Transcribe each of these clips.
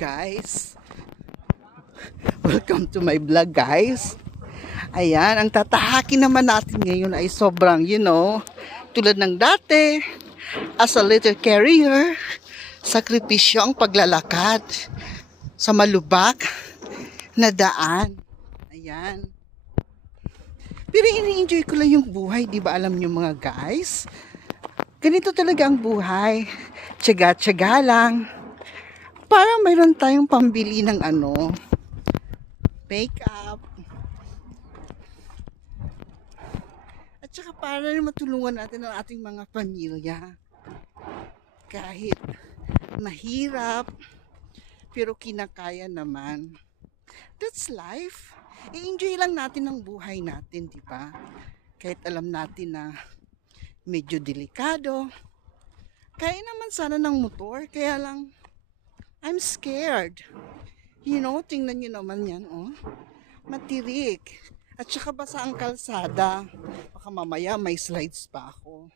guys. Welcome to my vlog guys. Ayan, ang tatahakin naman natin ngayon ay sobrang, tulad ng dati, as a letter carrier, sakripisyo ang paglalakad sa malubak na daan. Ayan. Pero ini-enjoy ko lang yung buhay, di ba alam nyo mga guys? Ganito talaga ang buhay. Tiyaga-tiyaga lang. Para mayroon tayong pambili ng make-up. At saka para rin matulungan natin ang ating mga pamilya. Kahit mahirap, pero kinakaya naman. That's life. I-enjoy lang natin ang buhay natin, di ba? Kahit alam natin na medyo delikado. Kaya naman sana ng motor, kaya lang I'm scared. Tingnan nyo naman yan, oh. Matirik. At saka basa ang kalsada. Baka mamaya may slides pa ako.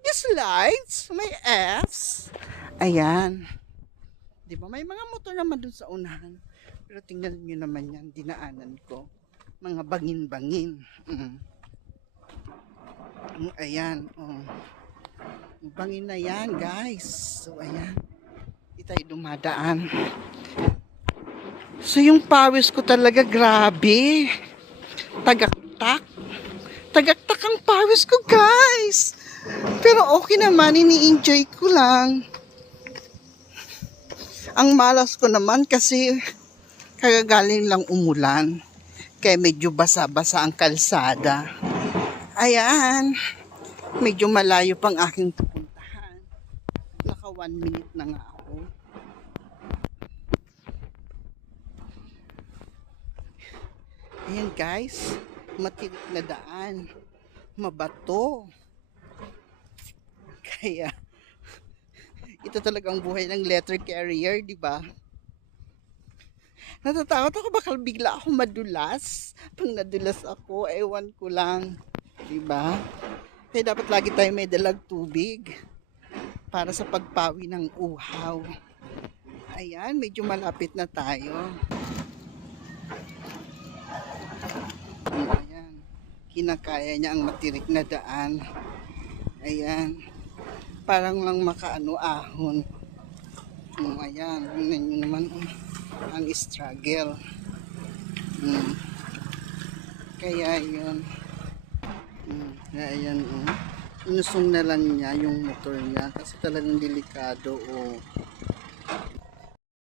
Slides? May Fs? Ayan. Di ba? May mga motor naman dun sa unahan. Pero tingnan nyo naman yan, dinaanan ko. Mga bangin-bangin. Ayan, oh. Bangin na yan, guys. So, ayan. Di tayo dumadaan. So, yung pawis ko talaga, grabe. Tagaktak. Tagaktak ang pawis ko, guys. Pero okay naman, ini-enjoy ko lang. Ang malas ko naman kasi kagagaling lang umulan. Kaya medyo basa-basa ang kalsada. Ayan. Medyo malayo pang aking pupuntahan. Naka 1 minute na nga ako. Ayan guys. Matirik na daan. Mabato. Kaya ito talagang buhay ng letter carrier, di ba? Natatakot ako baka bigla ako madulas. Pag nadulas ako, ewan ko lang. Di ba? Kaya dapat lagi tayo may dalag tubig para sa pagpawi ng uhaw. Ayan, medyo malapit na tayo. Ayan, kinakaya niya ang matirik na daan. Ayan, parang lang ahon. Ayan, yun nyo naman ang struggle. Kaya yun. Ayan, inusong na lang niya yung motor niya kasi talagang delikado.